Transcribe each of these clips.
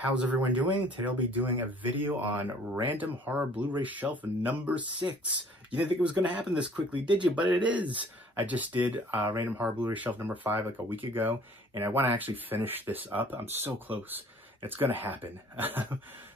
How's everyone doing? Today I'll be doing a video on Random Horror Blu-ray Shelf number 6. You didn't think it was going to happen this quickly, did you? But it is. I just did Random Horror Blu-ray Shelf number 5 like a week ago, and I want to actually finish this up. I'm so close. It's going to happen.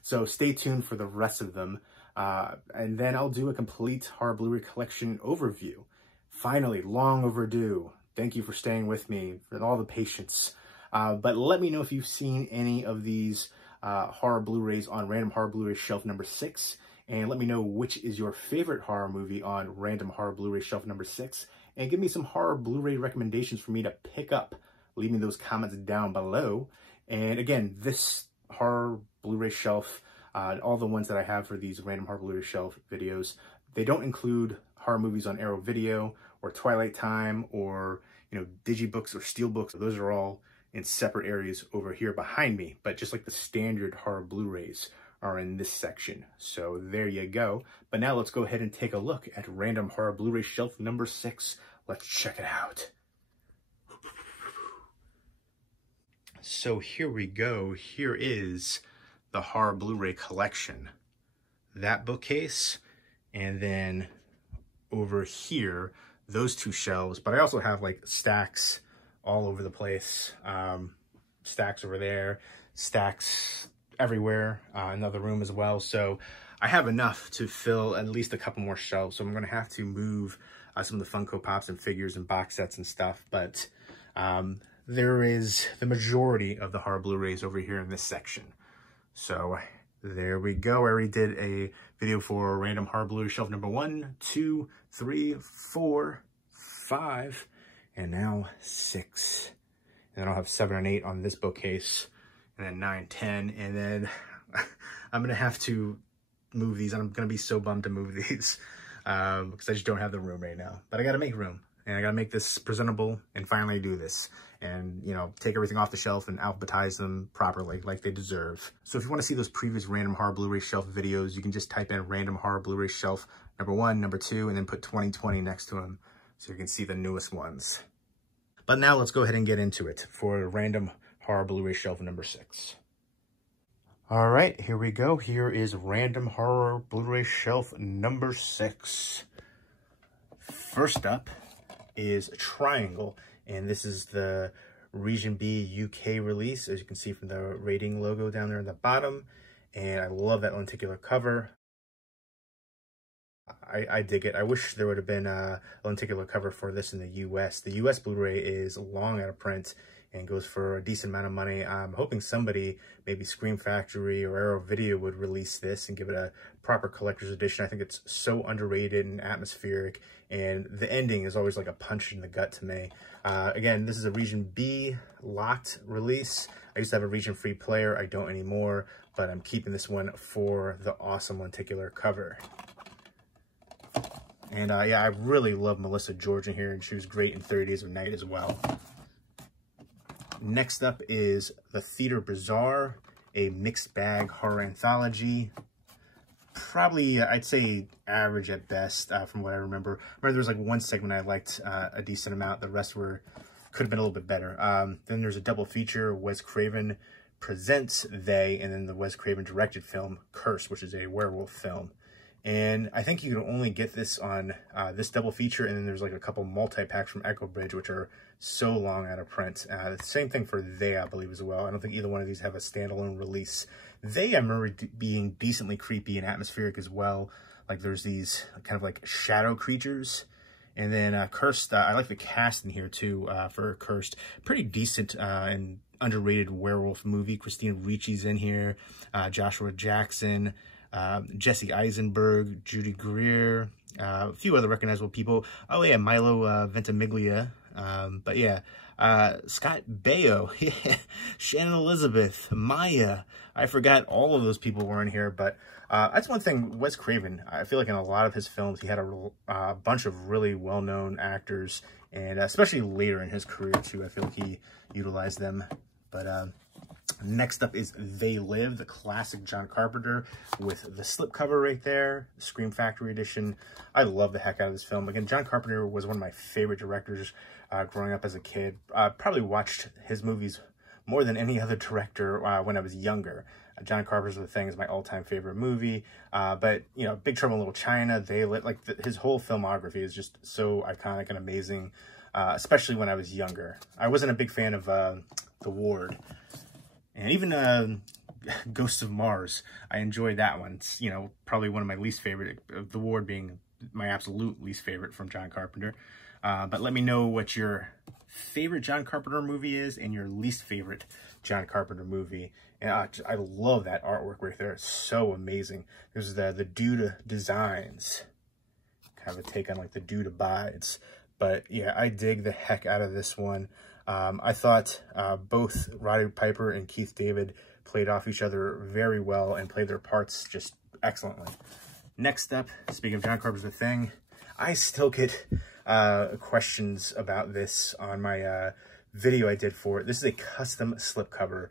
So stay tuned for the rest of them. And then I'll do a complete horror Blu-ray collection overview. Finally, long overdue. Thank you for staying with me, for all the patience. But let me know if you've seen any of these horror Blu-rays on Random Horror Blu-ray Shelf number 6. And let me know which is your favorite horror movie on Random Horror Blu-ray Shelf number 6. And give me some horror Blu-ray recommendations for me to pick up. Leave me those comments down below. And again, this horror Blu-ray shelf, all the ones that I have for these Random Horror Blu-ray Shelf videos, they don't include horror movies on Arrow Video or Twilight Time or, Digibooks or Steelbooks. Those are all in separate areas over here behind me, but just like the standard horror Blu-rays are in this section. So there you go. But now let's go ahead and take a look at Random Horror Blu-ray Shelf number 6. Let's check it out. So here we go. Here is the horror Blu-ray collection. That bookcase, and then over here, those two shelves. But I also have like stacks all over the place. Stacks over there, stacks everywhere in the other room as well. So I have enough to fill at least a couple more shelves. So I'm going to have to move some of the Funko Pops and figures and box sets and stuff. But there is the majority of the horror Blu-rays over here in this section. So there we go. I already did a video for Random Horror Blu-ray Shelf number 1, 2, 3, 4, 5, and now 6. And then I'll have 7 and 8 on this bookcase, and then 9, 10, and then I'm going to have to move these. I'm going to be so bummed to move these because I just don't have the room right now. But I got to make room, and I got to make this presentable and finally do this. And, take everything off the shelf and alphabetize them properly like they deserve. So if you want to see those previous Random Horror Blu-ray Shelf videos, you can just type in Random Horror Blu-ray Shelf number 1, number 2, and then put 2020 next to them so you can see the newest ones. But now let's go ahead and get into it for Random Horror Blu-ray Shelf number 6. All right, here we go. Here is Random Horror Blu-ray Shelf number 6. First up is Triangle. And this is the Region B UK release, as you can see from the rating logo down there in the bottom. And I love that lenticular cover. I dig it. I wish there would have been a lenticular cover for this in the US. The US Blu-ray is long out of print and goes for a decent amount of money. I'm hoping somebody, maybe Scream Factory or Arrow Video, would release this and give it a proper collector's edition. I think it's so underrated and atmospheric, and the ending is always like a punch in the gut to me. Again, this is a Region B locked release. I used to have a Region Free player. I don't anymore, but I'm keeping this one for the awesome lenticular cover. And yeah, I really love Melissa George in here, and she was great in 30 Days of Night as well. Next up is The Theater Bazaar, a mixed bag horror anthology. Probably, I'd say average at best from what I remember. There was like one segment I liked a decent amount. The rest could have been a little bit better. Then there's a double feature, Wes Craven Presents They, and then the Wes Craven directed film, Curse, which is a werewolf film. And I think you can only get this on this double feature, and then there's like a couple multi-packs from Echo Bridge, which are so long out of print. The same thing for They, I believe, as well. I don't think either one of these have a standalone release. They, I remember being decently creepy and atmospheric as well. Like there's these kind of like shadow creatures. And then Cursed, I like the cast in here too for Cursed. Pretty decent and underrated werewolf movie. Christina Ricci's in here, Joshua Jackson, Jesse Eisenberg, Judy Greer, a few other recognizable people. Oh yeah, Milo Ventimiglia. But yeah, Scott Baio, yeah, Shannon Elizabeth, Maya. I forgot all of those people were in here, but that's one thing. Wes Craven, I feel like in a lot of his films, he had a bunch of really well-known actors, and especially later in his career too, I feel like he utilized them. But next up is They Live, the classic John Carpenter with the slipcover right there, Scream Factory edition. I love the heck out of this film. Again, John Carpenter was one of my favorite directors growing up as a kid. Probably watched his movies more than any other director when I was younger. John Carpenter's The Thing is my all-time favorite movie, but, you know, Big Trouble in Little China, his whole filmography is just so iconic and amazing, especially when I was younger. I wasn't a big fan of The Ward, and even Ghosts of Mars. I enjoyed that one. It's, you know, probably one of my least favorite, The Ward being my absolute least favorite from John Carpenter. But let me know what your favorite John Carpenter movie is and your least favorite John Carpenter movie. And I love that artwork right there. It's so amazing. There's the Dude Designs. Kind of a take on like the Dude Abides. But yeah, I dig the heck out of this one. I thought both Roddy Piper and Keith David played off each other very well and played their parts just excellently. Next up, speaking of John Carpenter's The Thing, I still get questions about this on my video I did for it. This is a custom slipcover.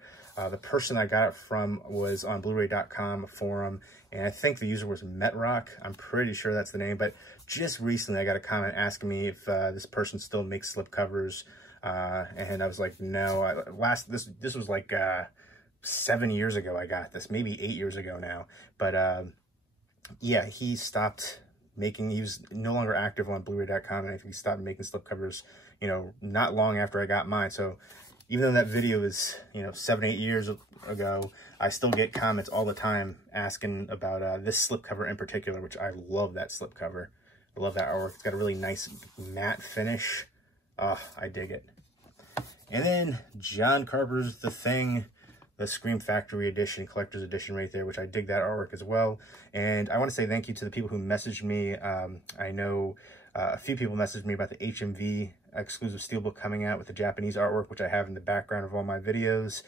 The person I got it from was on Blu-Ray.com forum, and I think the user was Metrock. I'm pretty sure that's the name, but just recently I got a comment asking me if this person still makes slipcovers, and I was like, no. This was like 7 years ago I got this, maybe 8 years ago now, but yeah, he stopped making, he was no longer active on Blu-Ray.com, and I think he stopped making slipcovers, you know, not long after I got mine. So even though that video is, you know, 7, 8 years ago, I still get comments all the time asking about this slipcover in particular, which I love that slipcover. I love that artwork. It's got a really nice matte finish. I dig it. And then John Carpenter's The Thing, the Scream Factory edition, collector's edition right there, which I dig that artwork as well. And I want to say thank you to the people who messaged me. I know a few people messaged me about the HMV exclusive steelbook coming out with the Japanese artwork, which I have in the background of all my videos.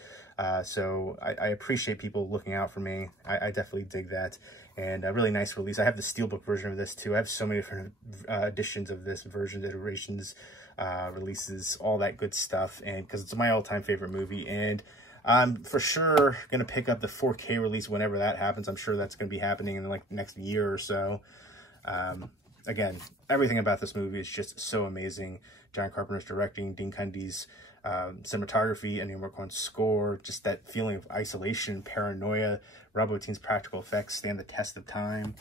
So I appreciate people looking out for me. I definitely dig that. And a really nice release. I have the steelbook version of this too. I have so many different editions of this, versions, iterations, releases, all that good stuff. And because it's my all-time favorite movie. And I'm for sure going to pick up the 4K release whenever that happens. I'm sure that's going to be happening in like the next year or so. Again, everything about this movie is just so amazing. John Carpenter's directing, Dean Cundy's cinematography, Ennio Morricone's score, just that feeling of isolation, paranoia. Rob Bottin's practical effects stand the test of time.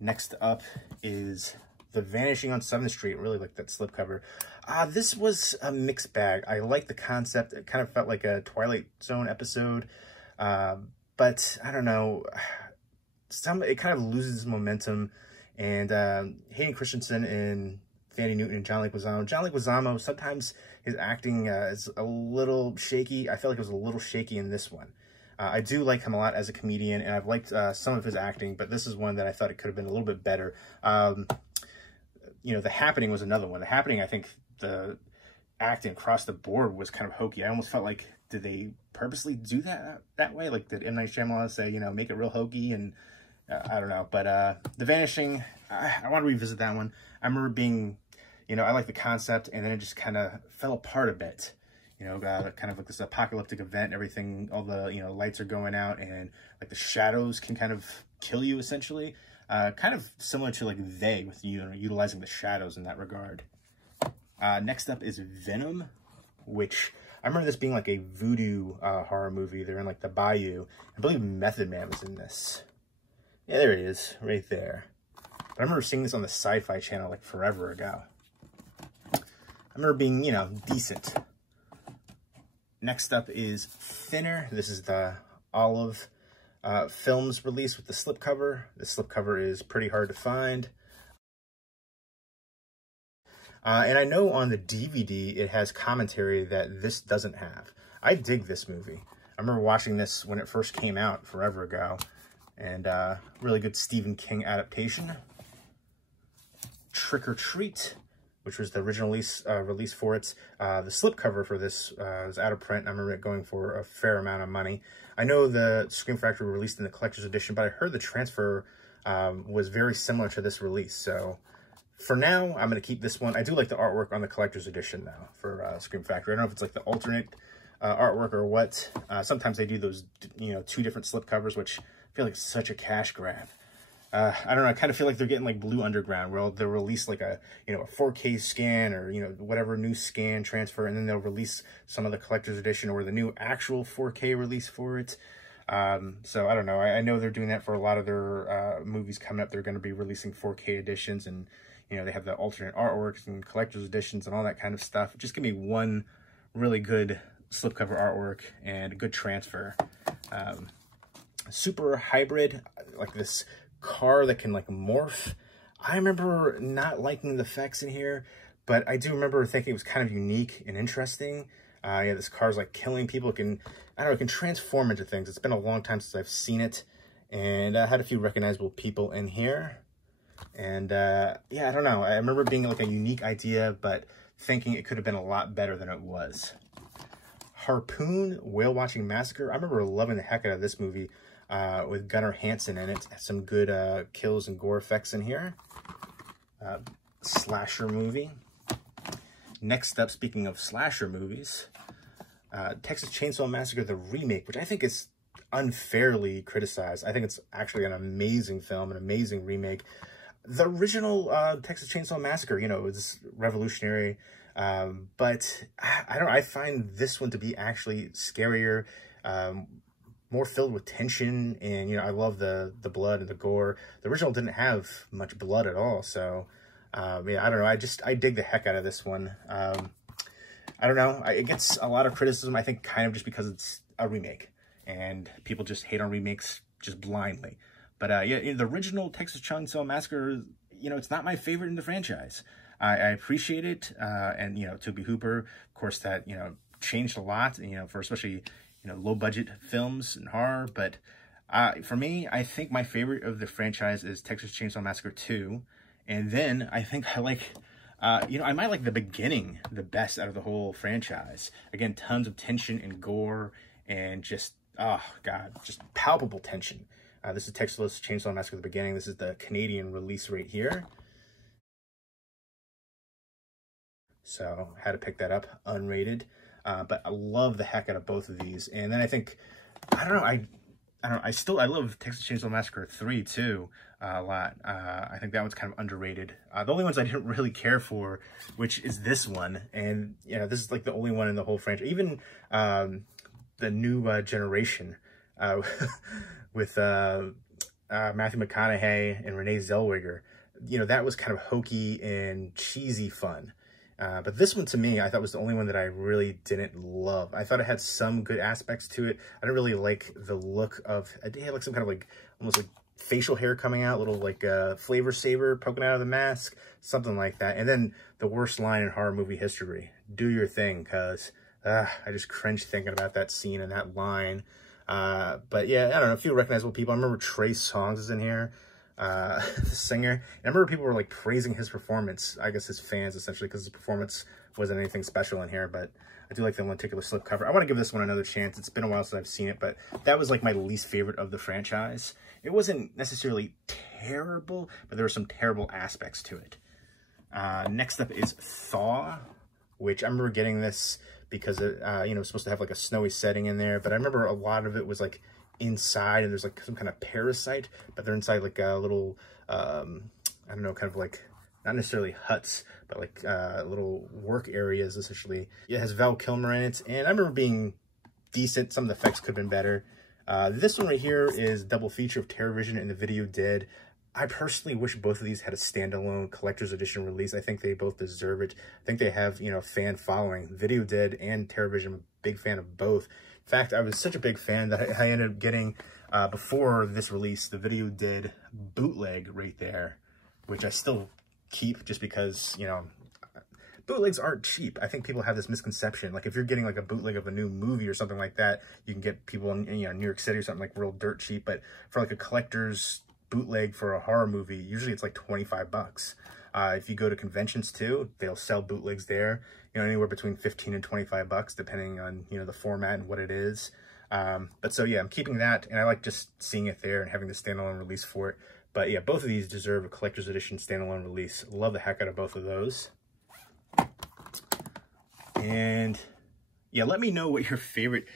Next up is The Vanishing on 7th Street. Really like that slipcover. This was a mixed bag. I like the concept. It kind of felt like a Twilight Zone episode. But I don't know. It kind of loses momentum. And Hayden Christensen and Thandie Newton and John Leguizamo. John Leguizamo, sometimes his acting is a little shaky. I feel like it was a little shaky in this one. I do like him a lot as a comedian, and I've liked some of his acting, but this is one that I thought it could have been a little bit better. You know, The Happening was another one. The Happening, I think the acting across the board was kind of hokey. I almost felt like, did they purposely do that way? Like, did M. Night Shyamalan say, you know, make it real hokey? And I don't know. But The Vanishing, I want to revisit that one. I remember being, you know, I like the concept, and then it just kind of fell apart a bit. You know, kind of like this apocalyptic event, everything, all the, you know, lights are going out, and like the shadows can kind of kill you essentially. Kind of similar to like They, with, you know, utilizing the shadows in that regard. Next up is Venom, which I remember this being like a voodoo horror movie. They're in like the bayou. I believe Method Man was in this. Yeah, there it is, right there. But I remember seeing this on the Sci-Fi Channel like forever ago. I remember being, you know, decent. Next up is Thinner. This is the Olive Films release with the slipcover. The slipcover is pretty hard to find. And I know on the DVD it has commentary that this doesn't have. I dig this movie. I remember watching this when it first came out forever ago. And really good Stephen King adaptation. Trick or Treat, which was the original release for it. The slipcover for this was out of print. I remember it going for a fair amount of money. I know the Scream Factory released in the collector's edition, but I heard the transfer was very similar to this release. So for now, I'm going to keep this one. I do like the artwork on the collector's edition, though, for Scream Factory. I don't know if it's like the alternate artwork or what. Sometimes they do those, you know, 2 different slipcovers, which I feel like it's such a cash grab. I don't know, I kind of feel like they're getting like Blue Underground, where they'll release like a, you know, a 4K scan or, you know, whatever new scan transfer, and then they'll release some of the collector's edition or the new actual 4K release for it. So I don't know. I know they're doing that for a lot of their movies coming up. They're going to be releasing 4K editions, and, you know, they have the alternate artworks and collector's editions and all that kind of stuff. Just give me one really good slipcover artwork and a good transfer. Super hybrid, like this car that can like morph. I remember not liking the effects in here, but I do remember thinking it was kind of unique and interesting. Yeah, this car's like killing people. It can, I don't know, it can transform into things. It's been a long time since I've seen it, and I had a few recognizable people in here. And yeah, I don't know. I remember it being like a unique idea, but thinking it could have been a lot better than it was. Harpoon Whale Watching Massacre. I remember loving the heck out of this movie. With Gunnar Hansen in it. Some good kills and gore effects in here. Slasher movie. Next up, speaking of slasher movies, Texas Chainsaw Massacre, the remake, which I think is unfairly criticized. I think it's actually an amazing film, an amazing remake. The original Texas Chainsaw Massacre, you know, was revolutionary, but I don't know, I find this one to be actually scarier, more filled with tension, and, you know, I love the blood and the gore. The original didn't have much blood at all, so, yeah, I don't know, I dig the heck out of this one. I don't know, it gets a lot of criticism, I think, kind of just because it's a remake, and people just hate on remakes just blindly. But, yeah, the original Texas Chainsaw Massacre, you know, it's not my favorite in the franchise. I appreciate it, and, you know, Tobe Hooper, of course, that, you know, changed a lot, you know, for especially, you know, low-budget films and horror, but for me, I think my favorite of the franchise is Texas Chainsaw Massacre 2, and then I think I like, you know, I might like the beginning the best out of the whole franchise. Again, tons of tension and gore, and just, oh, God, just palpable tension. This is Texas Chainsaw Massacre at the beginning. This is the Canadian release right here. So, had to pick that up, unrated. But I love the heck out of both of these. And then I think, I don't know, I love Texas Chainsaw Massacre 3 too, a lot. I think that one's kind of underrated. The only ones I didn't really care for, which is this one. And, you know, this is like the only one in the whole franchise. Even the new generation with Matthew McConaughey and Renee Zellweger, you know, that was kind of hokey and cheesy fun. But this one, to me, I thought was the only one that I really didn't love. I thought it had some good aspects to it. I didn't really like the look of, it had like some kind of like, almost like facial hair coming out, little like flavor saver poking out of the mask, something like that. And then the worst line in horror movie history, do your thing, cuz I just cringe thinking about that scene and that line. But yeah, I don't know, a few recognizable people. I remember Trey Songz is in here. The singer. And I remember people were like praising his performance, I guess his fans essentially, because his performance wasn't anything special in here, but I do like the lenticular slipcover. I want to give this one another chance. It's been a while since I've seen it, but that was like my least favorite of the franchise. It wasn't necessarily terrible, but there were some terrible aspects to it. Next up is Thaw, which I remember getting this because it, you know, it's supposed to have like a snowy setting in there, but I remember a lot of it was like inside, and there's like some kind of parasite, but they're inside like a little, I don't know, kind of like, not necessarily huts, but like little work areas, essentially. It has Val Kilmer in it, and I remember being decent. Some of the effects could have been better. This one right here is double feature of TerrorVision and The Video Dead. I personally wish both of these had a standalone collector's edition release. I think they both deserve it. I think they have, you know, fan following. Video Dead and TerrorVision, I'm a big fan of both. In fact, I was such a big fan that I ended up getting, before this release, the Video Dead bootleg right there, which I still keep just because, you know, bootlegs aren't cheap. I think people have this misconception. Like, if you're getting like a bootleg of a new movie or something like that, you can get people in, you know, New York City or something like real dirt cheap. But for like a collector's bootleg for a horror movie, usually it's like 25 bucks. If you go to conventions too, they'll sell bootlegs there, you know, anywhere between 15 and 25 bucks, depending on, you know, the format and what it is. But so yeah, I'm keeping that, and I like just seeing it there and having the standalone release for it. But yeah, both of these deserve a collector's edition standalone release. Love the heck out of both of those. And yeah, let me know what your favorite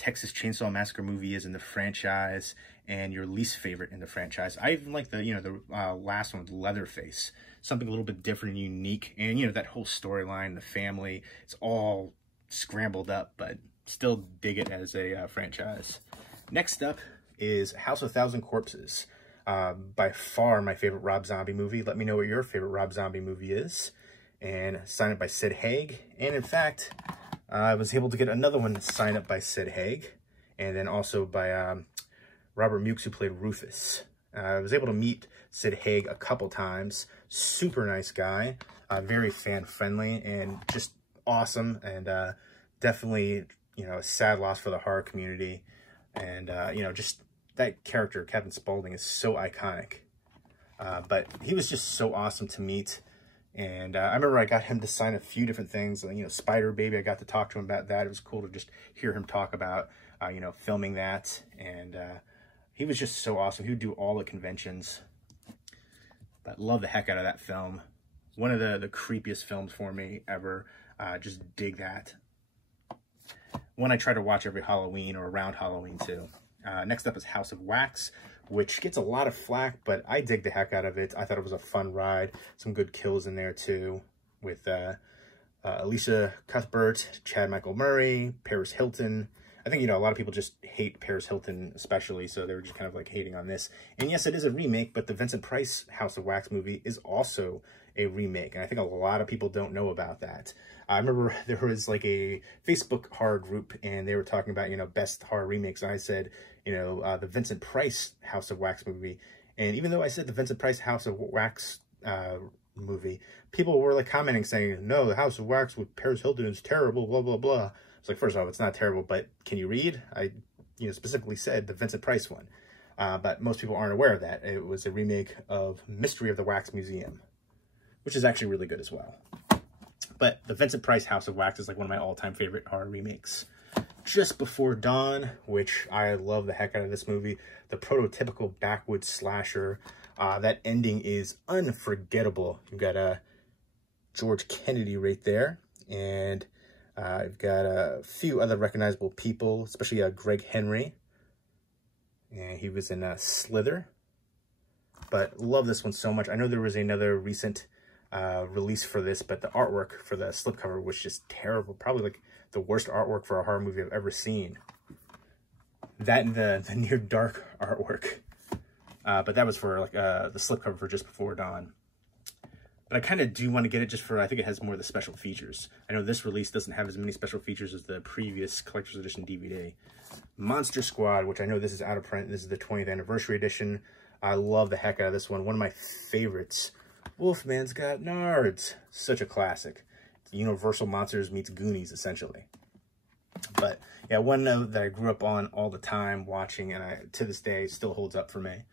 Texas Chainsaw Massacre movie is in the franchise, and your least favorite in the franchise. I even like the, the last one with Leatherface. Something a little bit different and unique. And, that whole storyline, the family, it's all scrambled up, but still dig it as a franchise. Next up is House of Thousand Corpses. By far my favorite Rob Zombie movie. Let me know what your favorite Rob Zombie movie is. And signed up by Sid Haig. And in fact, I was able to get another one signed up by Sid Haig. And then also by Robert Mukes, who played Rufus. I was able to meet Sid Haig a couple times. Super nice guy. Very fan-friendly and just awesome. And definitely, a sad loss for the horror community. And, just that character, Kevin Spaulding, is so iconic. But he was just so awesome to meet. And I remember I got him to sign a few different things. Spider Baby, I got to talk to him about that. It was cool to just hear him talk about, filming that. And he was just so awesome. He would do all the conventions. But love the heck out of that film. One of the creepiest films for me ever. Just dig that. One I try to watch every Halloween or around Halloween too. Next up is House of Wax, which gets a lot of flack, but I dig the heck out of it. I thought it was a fun ride. Some good kills in there too, with Alicia Cuthbert, Chad Michael Murray, Paris Hilton. I think, a lot of people just hate Paris Hilton especially, so they were just kind of like hating on this. And yes, it is a remake, but the Vincent Price House of Wax movie is also a remake, and I think a lot of people don't know about that. I remember there was like a Facebook horror group, and they were talking about, best horror remakes, and I said, the Vincent Price House of Wax movie. And even though I said the Vincent Price House of Wax movie, people were like commenting saying, no, the House of Wax with Paris Hilton is terrible, blah, blah, blah. It's like, first off, it's not terrible, but can you read? I specifically said the Vincent Price one. But most people aren't aware of that. It was a remake of Mystery of the Wax Museum, which is actually really good as well. But the Vincent Price House of Wax is like one of my all-time favorite horror remakes. Just Before Dawn, which I love the heck out of this movie. The prototypical backwoods slasher. That ending is unforgettable. You've got George Kennedy right there. And I've got a few other recognizable people, especially Greg Henry. And he was in Slither. But love this one so much. I know there was another recent release for this, but the artwork for the slipcover was just terrible. Probably like the worst artwork for a horror movie I've ever seen. That and the near dark artwork. But that was for like the slipcover for Just Before Dawn. But I kind of do want to get it just for, I think it has more of the special features. I know this release doesn't have as many special features as the previous Collector's Edition DVD. Monster Squad, which I know this is out of print. This is the 20th anniversary edition. I love the heck out of this one. One of my favorites. Wolfman's Got Nards. Such a classic. It's Universal Monsters meets Goonies, essentially. But yeah, one that I grew up on all the time watching, and to this day still holds up for me.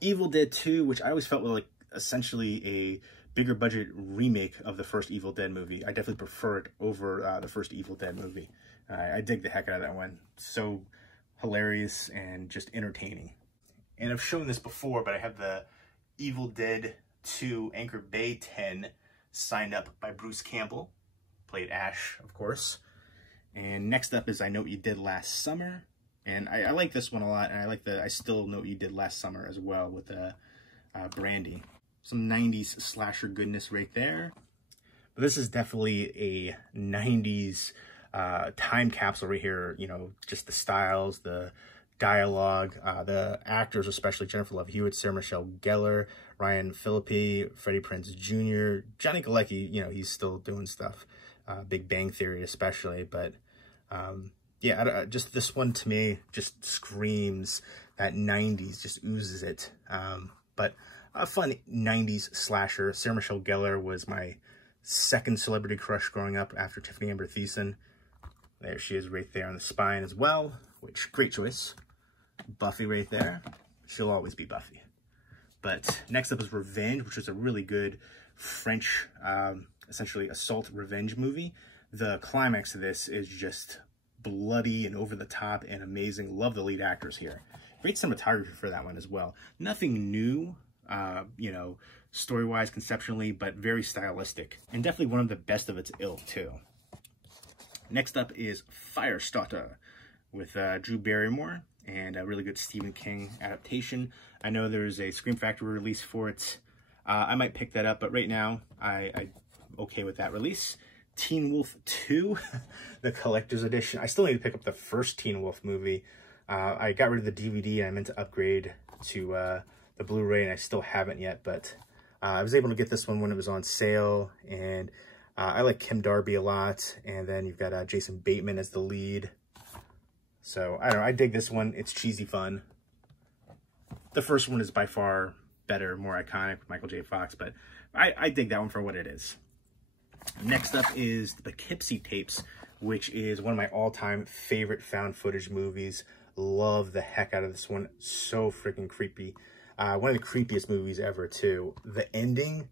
Evil Dead 2, which I always felt like essentially a bigger budget remake of the first Evil Dead movie. I definitely prefer it over the first Evil Dead movie. I dig the heck out of that one. So hilarious and just entertaining. And I've shown this before, but I have the Evil Dead 2 Anchor Bay 10 signed up by Bruce Campbell. Played Ash, of course. And next up is I Know What You Did Last Summer. And I like this one a lot, and I Still Know What You Did Last Summer as well with Brandy. Some 90s slasher goodness right there. But this is definitely a 90s time capsule right here. Just the styles, the dialogue, the actors, especially Jennifer Love Hewitt, Sarah Michelle Gellar, Ryan Phillippe, Freddie Prinze Jr., Johnny Galecki, he's still doing stuff. Big Bang Theory especially, but yeah, just this one to me just screams that 90s, just oozes it. But a fun 90s slasher. Sarah Michelle Gellar was my second celebrity crush growing up after Tiffany Amber Thiessen. There she is right there on the spine as well, which, great choice. Buffy right there. She'll always be Buffy. But next up is Revenge, which was a really good French, essentially assault revenge movie. The climax of this is just bloody and over the top and amazing. Love the lead actors here. Great cinematography for that one as well. Nothing new, story-wise, conceptually, but very stylistic. And definitely one of the best of its ilk, too. Next up is Firestarter, with Drew Barrymore, and a really good Stephen King adaptation. I know there's a Scream Factory release for it. I might pick that up, but right now I'm okay with that release. Teen Wolf 2, the collector's edition. I still need to pick up the first Teen Wolf movie. I got rid of the DVD and I meant to upgrade to the Blu-ray, and I still haven't yet, but I was able to get this one when it was on sale, and I like Kim Darby a lot, and then you've got Jason Bateman as the lead. So, I don't know, I dig this one. It's cheesy fun. The first one is by far better, more iconic with Michael J. Fox, but I dig that one for what it is. Next up is the Gypsy Tapes, which is one of my all-time favorite found footage movies. Love the heck out of this one. So freaking creepy. One of the creepiest movies ever, too. The ending,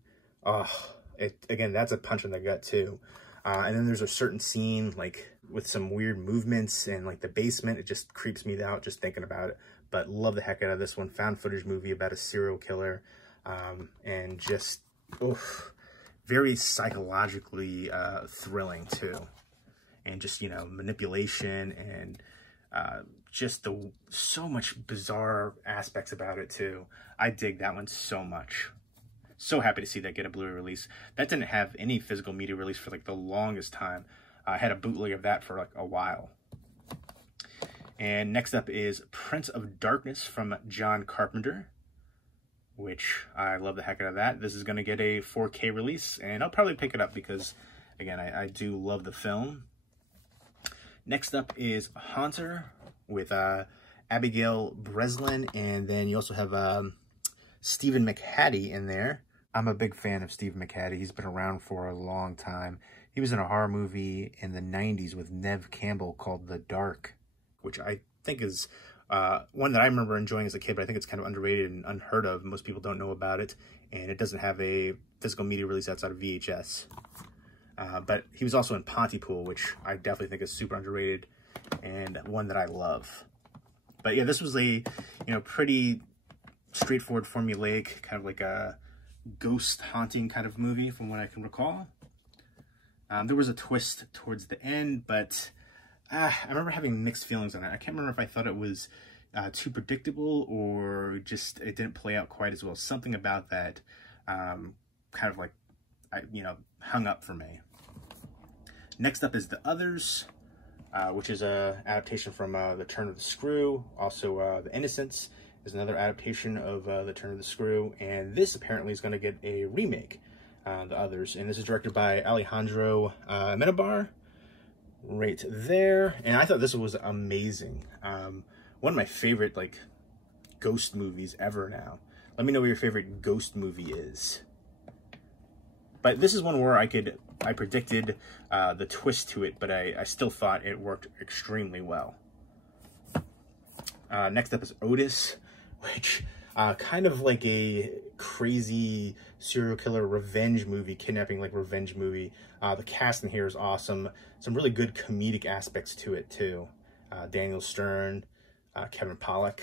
again, that's a punch in the gut, too. And then there's a certain scene, like, with some weird movements and, like, the basement. It just creeps me out just thinking about it. But love the heck out of this one. Found footage movie about a serial killer. And just, very psychologically thrilling, too. And just, you know, manipulation and just so much bizarre aspects about it, too. I dig that one so much. So happy to see that get a Blu-ray release. That didn't have any physical media release for like the longest time. I had a bootleg of that for like a while. And next up is Prince of Darkness from John Carpenter, which I love the heck out of that. This is going to get a 4K release, and I'll probably pick it up because, again, I do love the film. Next up is Haunter with Abigail Breslin, and then you also have Stephen McHattie in there. I'm a big fan of Stephen McHattie. He's been around for a long time. He was in a horror movie in the 90s with Neve Campbell called The Dark, which I think is one that I remember enjoying as a kid, but I think it's kind of underrated and unheard of. Most people don't know about it, and it doesn't have a physical media release outside of VHS. But he was also in Pontypool, which I definitely think is super underrated and one that I love. But yeah, this was a, pretty straightforward, formulaic, kind of like a ghost haunting kind of movie from what I can recall. There was a twist towards the end, but I remember having mixed feelings on it. I can't remember if I thought it was too predictable or just it didn't play out quite as well. Something about that kind of like, hung up for me. Next up is The Others, which is a adaptation from The Turn of the Screw. Also, The Innocence is another adaptation of The Turn of the Screw, and this apparently is going to get a remake, The Others, and this is directed by Alejandro Amenabar, right there, and I thought this was amazing. One of my favorite, ghost movies ever now. Let me know what your favorite ghost movie is. But this is one where I predicted the twist to it, but I still thought it worked extremely well. Next up is Otis, which kind of like a crazy serial killer revenge movie, kidnapping revenge movie. The cast in here is awesome. Some really good comedic aspects to it too. Daniel Stern, Kevin Pollak.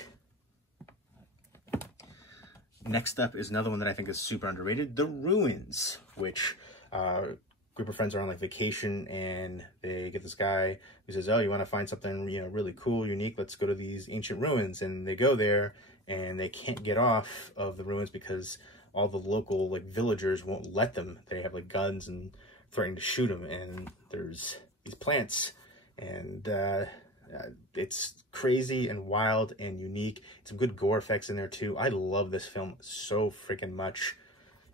Next up is another one that I think is super underrated, The Ruins, which group of friends are on vacation, and they get this guy who says, oh, you want to find something really cool, unique, let's go to these ancient ruins. And they go there and they can't get off of the ruins because all the local villagers won't let them. They have guns and threatening to shoot them, and there's these plants, and it's crazy and wild and unique. Some good gore effects in there too. I love this film so freaking much,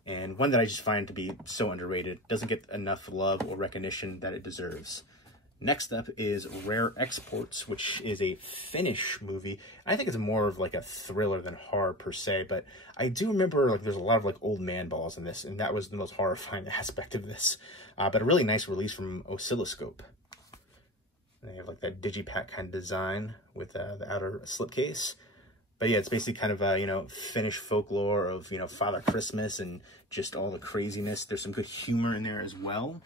and one that I just find to be so underrated. Doesn't get enough love or recognition that it deserves. Next up is Rare Exports, which is a Finnish movie. I think it's more of a thriller than horror per se, but I do remember there's a lot of old man balls in this, and that was the most horrifying aspect of this. But a really nice release from Oscilloscope. And they have that digipack kind of design with the outer slipcase. But yeah, it's basically kind of, Finnish folklore of, Father Christmas and just all the craziness. There's some good humor in there as well.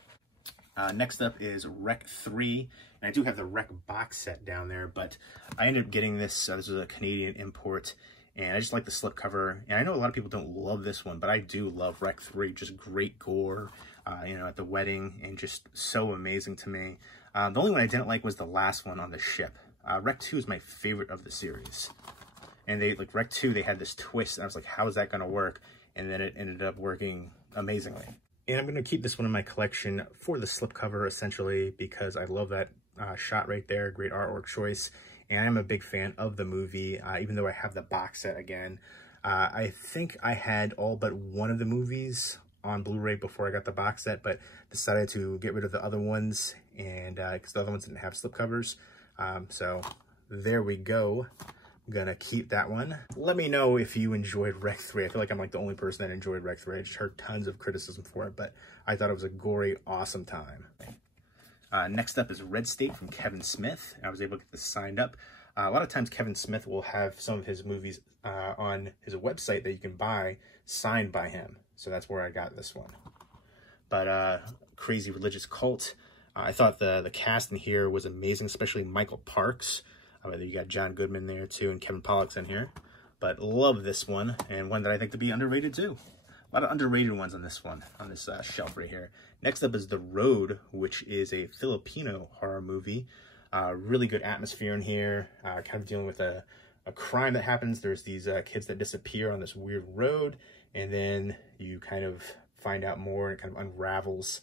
Next up is Rec 3. And I do have the Rec box set down there, but I ended up getting this. This was a Canadian import, and I just like the slipcover. And I know a lot of people don't love this one, but I do love Rec 3. Just great gore, at the wedding, and just so amazing to me. The only one I didn't like was the last one on the ship. Rec 2 is my favorite of the series. And they, like, Rec 2, they had this twist, and I was like, how is that going to work? And then it ended up working amazingly. And I'm going to keep this one in my collection for the slipcover, essentially, because I love that shot right there. Great artwork choice. And I'm a big fan of the movie, even though I have the box set again. I think I had all but one of the movies on Blu-ray before I got the box set, but decided to get rid of the other ones, and because the other ones didn't have slipcovers. So there we go. I'm gonna keep that one. Let me know if you enjoyed Rec 3. I feel like I'm like the only person that enjoyed Rec 3. I just heard tons of criticism for it, but I thought it was a gory, awesome time. Next up is Red State from Kevin Smith. I was able to get this signed up. A lot of times Kevin Smith will have some of his movies on his website that you can buy signed by him. So that's where I got this one. But Crazy Religious Cult. I thought the cast in here was amazing, especially Michael Parks. You got John Goodman there too, and Kevin Pollak's in here. But love this one, and one that I think to be underrated too. A lot of underrated ones on this one, on this shelf right here. Next up is The Road, which is a Filipino horror movie. Really good atmosphere in here, kind of dealing with a crime that happens. There's these kids that disappear on this weird road, and then you kind of find out more, and it kind of unravels.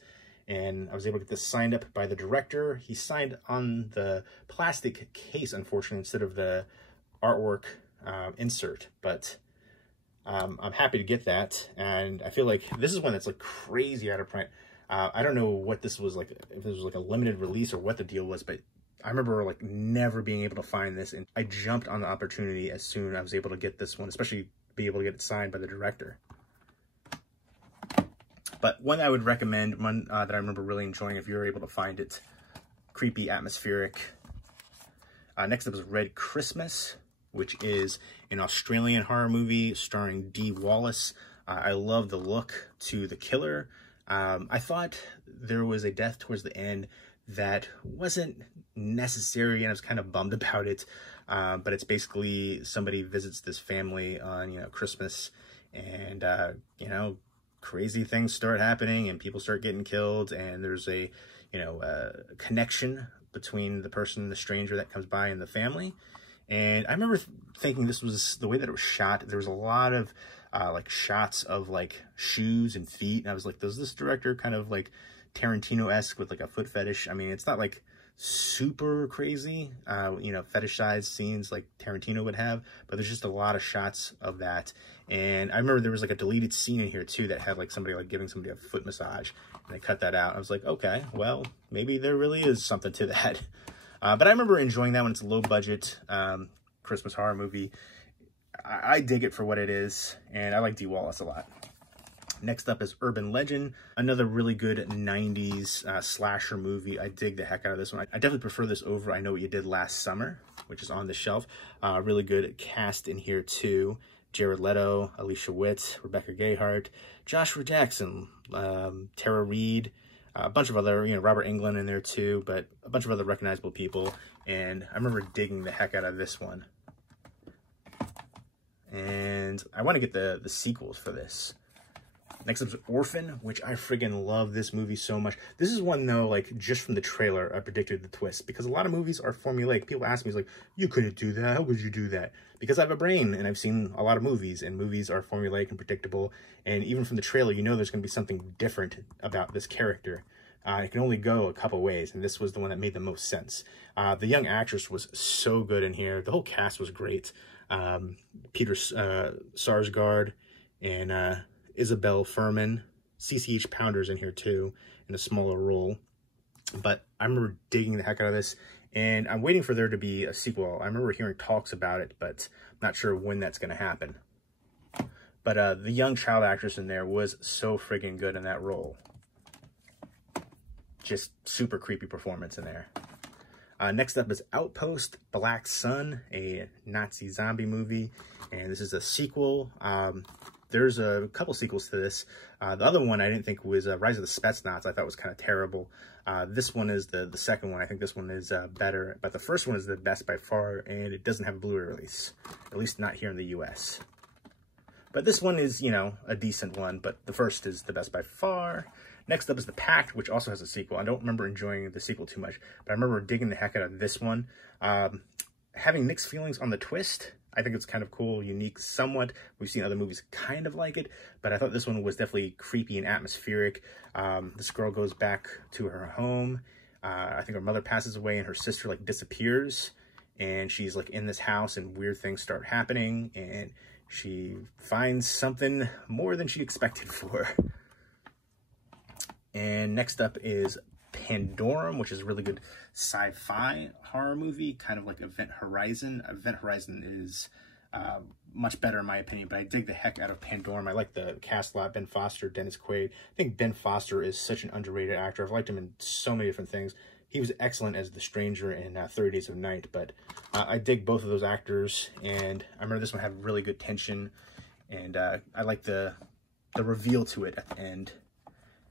And I was able to get this signed up by the director. He signed on the plastic case, unfortunately, instead of the artwork insert, but I'm happy to get that. And I feel like this is one that's like crazy out of print. I don't know what this was like, if this was like a limited release or what the deal was, but I remember like never being able to find this, and I jumped on the opportunity as soon as I was able to get this one, especially be able to get it signed by the director. But one I would recommend, one that I remember really enjoying if you're able to find it, creepy, atmospheric. Next up is Red Christmas, which is an Australian horror movie starring Dee Wallace. I love the look to the killer. I thought there was a death towards the end that wasn't necessary, and I was kind of bummed about it. But it's basically somebody visits this family on, Christmas, and, crazy things start happening and people start getting killed, and there's a connection between the person and the stranger that comes by and the family. And I remember thinking this was the way that it was shot. There was a lot of like shots of like shoes and feet, and I was like, does this director kind of like Tarantino-esque with like a foot fetish? I mean, it's not like super crazy, fetishized scenes like Tarantino would have, but there's just a lot of shots of that. And I remember there was like a deleted scene in here too that had like somebody like giving somebody a foot massage, and they cut that out. I was like, okay, well, maybe there really is something to that. But I remember enjoying that one. It's a low budget Christmas horror movie. I dig it for what it is, and I like Dee Wallace a lot. Next up is Urban Legend, another really good 90s slasher movie. I dig the heck out of this one. I definitely prefer this over I Know What You Did Last Summer, which is on the shelf. Really good cast in here too. Jared Leto, Alicia Witt, Rebecca Gayheart, Joshua Jackson, Tara Reid, a bunch of other, Robert Englund in there too, but a bunch of other recognizable people. And I remember digging the heck out of this one. And I want to get the sequels for this. Next up is Orphan, which I friggin' love this movie so much. This is one, though, like, just from the trailer, I predicted the twist. Because a lot of movies are formulaic. People ask me, like, you couldn't do that. How could you do that? Because I have a brain, and I've seen a lot of movies, and movies are formulaic and predictable. And even from the trailer, there's going to be something different about this character. It can only go a couple ways, and this was the one that made the most sense. The young actress was so good in here. The whole cast was great. Peter Sarsgaard and Isabel Furman. CCH Pounder's in here too, in a smaller role. But I remember digging the heck out of this, and I'm waiting for there to be a sequel. I remember hearing talks about it, but I'm not sure when that's going to happen. But the young child actress in there was so friggin' good in that role. Just super creepy performance in there. Next up is Outpost Black Sun, a Nazi zombie movie, and this is a sequel. There's a couple sequels to this. The other one I didn't think was Rise of the Spetsnaz. I thought was kind of terrible. This one is the second one. I think this one is better, but the first one is the best by far, and it doesn't have a Blu-ray release, at least not here in the US. But this one is, a decent one, but the first is the best by far. Next up is The Pact, which also has a sequel. I don't remember enjoying the sequel too much, but I remember digging the heck out of this one. Having mixed feelings on the twist. I think it's kind of cool, unique somewhat. We've seen other movies kind of like it, but I thought this one was definitely creepy and atmospheric. This girl goes back to her home. I think her mother passes away and her sister like disappears, and she's like in this house and weird things start happening, and she finds something more than she expected for. And next up is Pandorum, which is a really good sci-fi horror movie, kind of like Event Horizon. Event Horizon is much better in my opinion, but I dig the heck out of Pandorum. I like the cast a lot. Ben Foster, Dennis Quaid. I think Ben Foster is such an underrated actor. I've liked him in so many different things. He was excellent as the stranger in 30 Days of Night, but I dig both of those actors, and I remember this one had really good tension, and I like the reveal to it at the end.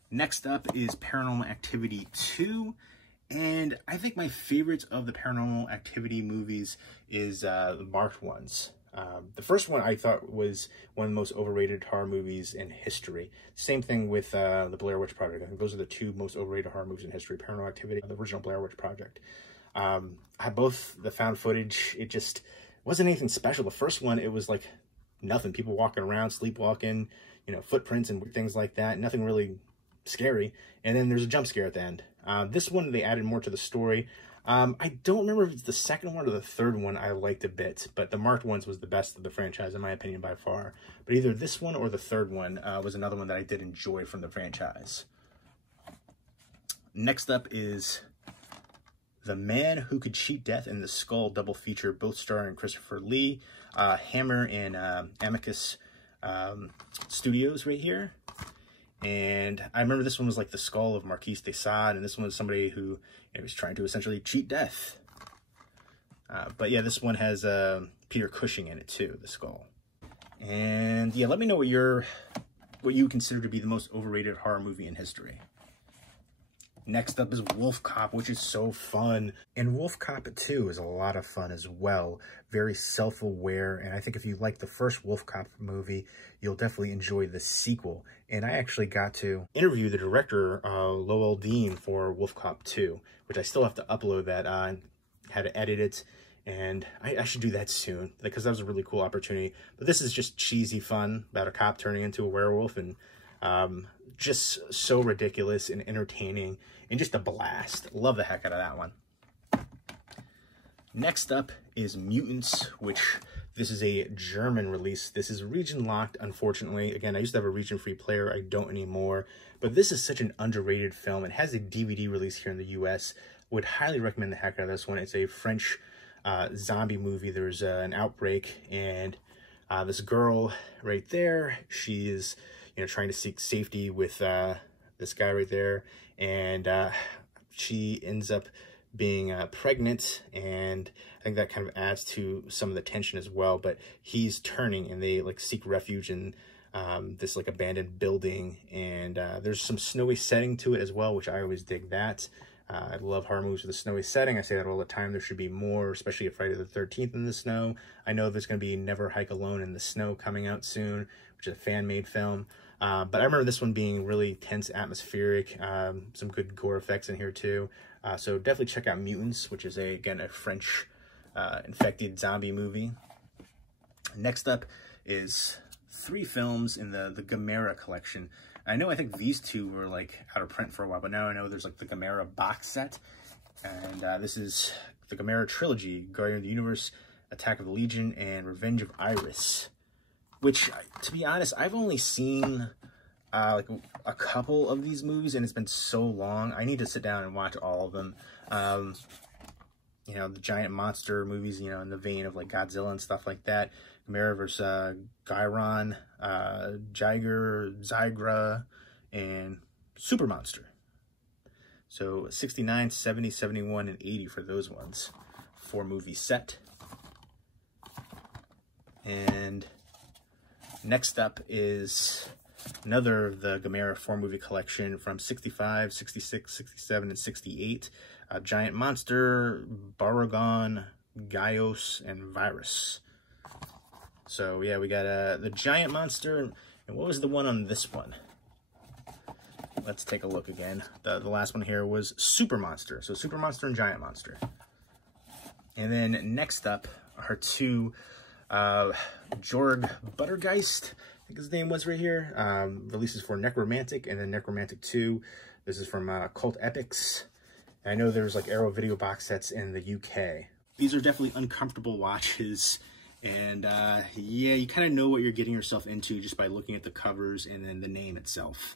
Next up is Paranormal Activity 2, and I think my favorites of the Paranormal Activity movies is the marked ones. The first one I thought was one of the most overrated horror movies in history. Same thing with the Blair Witch Project. I think those are the two most overrated horror movies in history, Paranormal Activity and the original Blair Witch Project. I had both the found footage. It just wasn't anything special. The first one, it was like nothing. People walking around, sleepwalking, you know, footprints and things like that. Nothing really scary. And then there's a jump scare at the end. This one, they added more to the story. I don't remember if it's the second one or the third one I liked a bit, but the marked ones was the best of the franchise, in my opinion, by far. But either this one or the third one was another one that I did enjoy from the franchise. Next up is The Man Who Could Cheat Death and the Skull double feature, both starring Christopher Lee, Hammer and Amicus Studios right here. And I remember this one was like the skull of Marquis de Sade, and this one was somebody who was trying to essentially cheat death. But yeah, this one has Peter Cushing in it too, the skull. And yeah, let me know what you consider to be the most overrated horror movie in history. Next up is Wolf Cop, which is so fun. And Wolf Cop 2 is a lot of fun as well. Very self-aware, and I think if you like the first Wolf Cop movie, you'll definitely enjoy the sequel. And I actually got to interview the director, Lowell Dean, for Wolf Cop 2, which I still have to upload that. I had to edit it, and I should do that soon, because that was a really cool opportunity. But this is just cheesy fun about a cop turning into a werewolf, and just so ridiculous and entertaining and just a blast. Love the heck out of that one. Next up is Mutants, which this is a German release. This is region locked, unfortunately. Again, I used to have a region free player. I don't anymore. But this is such an underrated film. It has a DVD release here in the US. Would highly recommend the heck out of this one. It's a French zombie movie. There's an outbreak, and this girl right there, she is trying to seek safety with this guy right there, and she ends up being pregnant, and I think that kind of adds to some of the tension as well. But he's turning, and they like seek refuge in this like abandoned building, and there's some snowy setting to it as well, which I always dig that. I love horror movies with a snowy setting. I say that all the time. There should be more, especially a Friday the 13th in the snow. I know there's going to be Never Hike Alone in the Snow coming out soon, which is a fan-made film. But I remember this one being really tense, atmospheric, some good gore effects in here too. So definitely check out Mutants, which is, again, a French infected zombie movie. Next up is 3 films in the Gamera collection. I think these 2 were like out of print for a while, but now I know there's like the Gamera box set. And this is the Gamera trilogy, Guardian of the Universe, Attack of the Legion, and Revenge of Iris. Which, to be honest, I've only seen like a couple of these movies, and it's been so long. I need to sit down and watch all of them. The giant monster movies, in the vein of like Godzilla and stuff like that. Gamera vs. Gyron, Jiger, Zygra, and Super Monster. So 69, 70, 71, and 80 for those ones. 4-movie set. And next up is another of the Gamera 4-movie collection from 65, 66, 67, and 68. Giant Monster, Baragon, Gaios, and Virus. So yeah, we got the Giant Monster, and what was the one on this one? let's take a look again. The last one here was Super Monster. So Super Monster and Giant Monster. And then next up are two Jorg Buttergeist, I think his name was right here. Releases for Necromantic and then Necromantic 2. This is from Cult Epics. And I know there's like Arrow video box sets in the UK. These are definitely uncomfortable watches. And yeah, you kind of know what you're getting yourself into just by looking at the covers and then the name itself.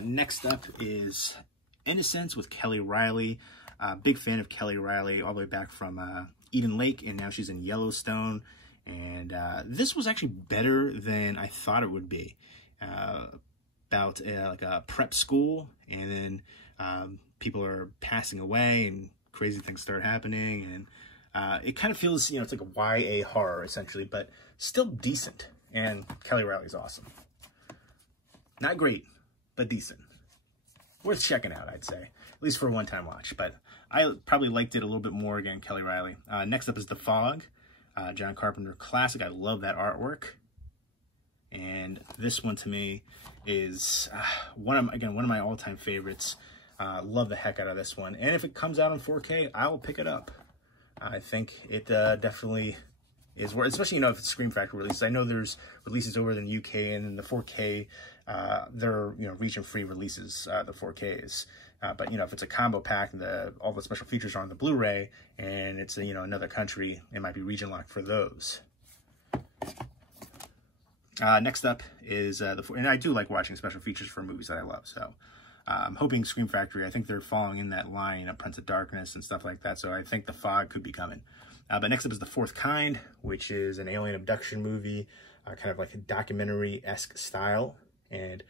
Next up is Innocence with Kelly Riley. Big fan of Kelly Riley all the way back from Eden Lake, and now she's in Yellowstone. And this was actually better than I thought it would be. About like a prep school, and then people are passing away and crazy things start happening, and it kind of feels, you know, it's like a YA horror essentially, but still decent. And Kelly Riley's awesome. Not great, but decent. Worth checking out, I'd say, at least for a one-time watch. But I probably liked it a little bit more again, Kelly Riley. Next up is The Fog, John Carpenter classic. I love that artwork. And this one to me is one of my all-time favorites. Love the heck out of this one. And if it comes out in 4K, I will pick it up. I think it definitely is worth, especially, you know, if it's Scream Factory releases. I know there's releases over in the UK, and in the 4K, they're, you know, region-free releases, the 4Ks. But, you know, if it's a combo pack and all the special features are on the Blu-ray, and it's, you know, another country, it might be region locked for those. Next up is and I do like watching special features for movies that I love, so I'm hoping Scream Factory, I think they're following in that line of Prince of Darkness and stuff like that, so I think The Fog could be coming. But next up is The Fourth Kind, which is an alien abduction movie, kind of like a documentary-esque style, and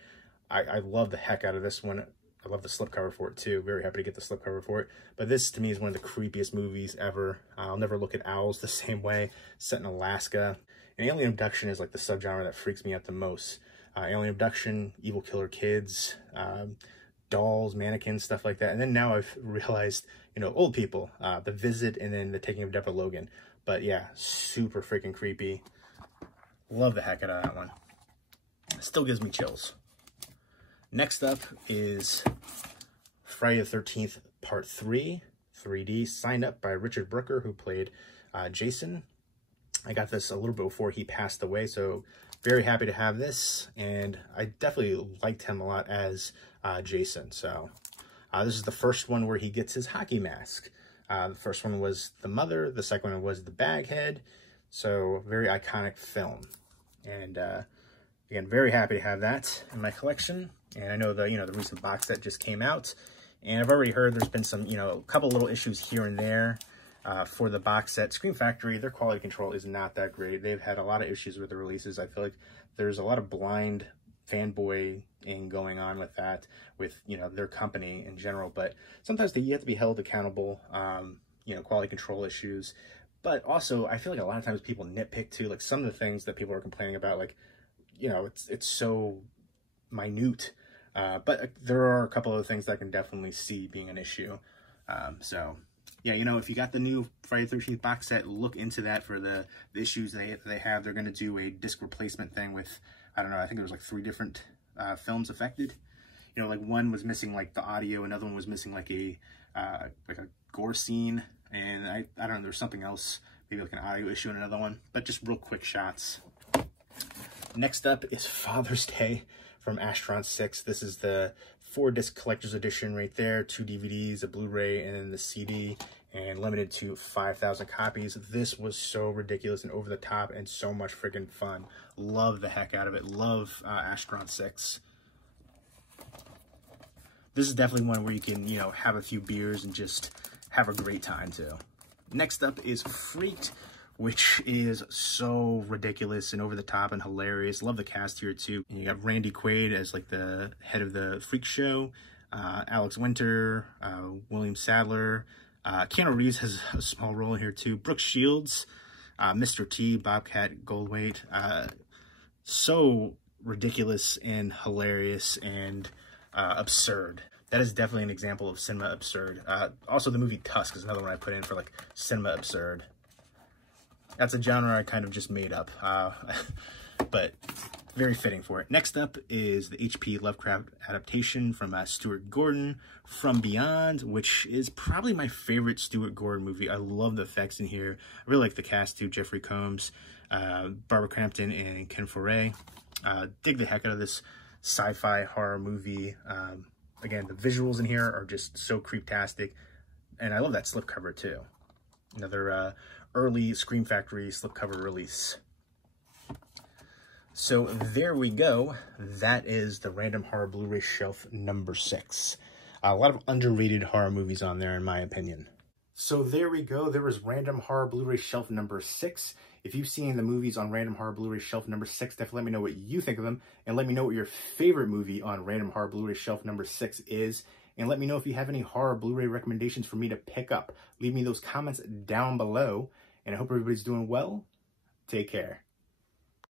I love the heck out of this one. I love the slipcover for it too. Very happy to get the slipcover for it. But this to me is one of the creepiest movies ever. I'll never look at owls the same way. Set in Alaska. And alien abduction is like the subgenre that freaks me out the most. Alien abduction, evil killer kids, dolls, mannequins, stuff like that. And then now I've realized, you know, old people, The Visit, and then The Taking of Deborah Logan. But yeah, super freaking creepy. Love the heck out of that one. Still gives me chills. Next up is Friday the 13th Part 3, 3D, signed up by Richard Brooker, who played Jason. I got this a little bit before he passed away, so very happy to have this, and I definitely liked him a lot as Jason. So this is the first one where he gets his hockey mask. The first one was the mother, the second one was the baghead, so very iconic film. And again, very happy to have that in my collection. And I know the recent box set just came out, and I've already heard there's been some, you know, a couple little issues here and there for the box set. Scream Factory, their quality control is not that great. They've had a lot of issues with the releases. I feel like there's a lot of blind fanboying going on with that, with, you know, their company in general. But sometimes you have to be held accountable, you know, quality control issues. But also, I feel like a lot of times people nitpick too. Like some of the things that people are complaining about, like, you know, it's so minute. But there are a couple of things that I can definitely see being an issue. So yeah, you know, if you got the new Friday the 13th box set, look into that for the issues they have. They're going to do a disc replacement thing with, I don't know, I think there was like 3 different films affected. You know, like one was missing like the audio, another one was missing like a gore scene, and I don't know, there's something else, maybe like an audio issue in another one, but just real quick shots. Next up is Father's Day from Astron 6. This is the 4-disc collector's edition right there. 2 DVDs, a Blu-ray, and then the CD, and limited to 5,000 copies. This was so ridiculous and over the top and so much freaking fun. Love the heck out of it. Love Astron 6. This is definitely one where you can, you know, have a few beers and just have a great time too. Next up is Freaked, which is so ridiculous and over the top and hilarious. Love the cast here too. And you got Randy Quaid as like the head of the Freak Show, Alex Winter, William Sadler, Keanu Reeves has a small role in here too, Brooke Shields, Mr. T, Bobcat Goldthwait. So ridiculous and hilarious and absurd. That is definitely an example of cinema absurd. Also the movie Tusk is another one I put in for like cinema absurd. That's a genre I kind of just made up, but very fitting for it. Next up is the H.P. Lovecraft adaptation from Stuart Gordon, From Beyond, which is probably my favorite Stuart Gordon movie. I love the effects in here. I really like the cast too. Jeffrey Combs, Barbara Crampton, and Ken Foree. Dig the heck out of this sci-fi horror movie. Again, the visuals in here are just so creeptastic, and I love that slipcover too. Another early Scream Factory slipcover release. So there we go. That is the Random Horror Blu-ray Shelf number 6. A lot of underrated horror movies on there, in my opinion. So there we go. There was Random Horror Blu-ray Shelf number 6. If you've seen the movies on Random Horror Blu-ray Shelf number 6, definitely let me know what you think of them. And let me know what your favorite movie on Random Horror Blu-ray Shelf number 6 is. And let me know if you have any horror Blu-ray recommendations for me to pick up. Leave me those comments down below. And I hope everybody's doing well. Take care.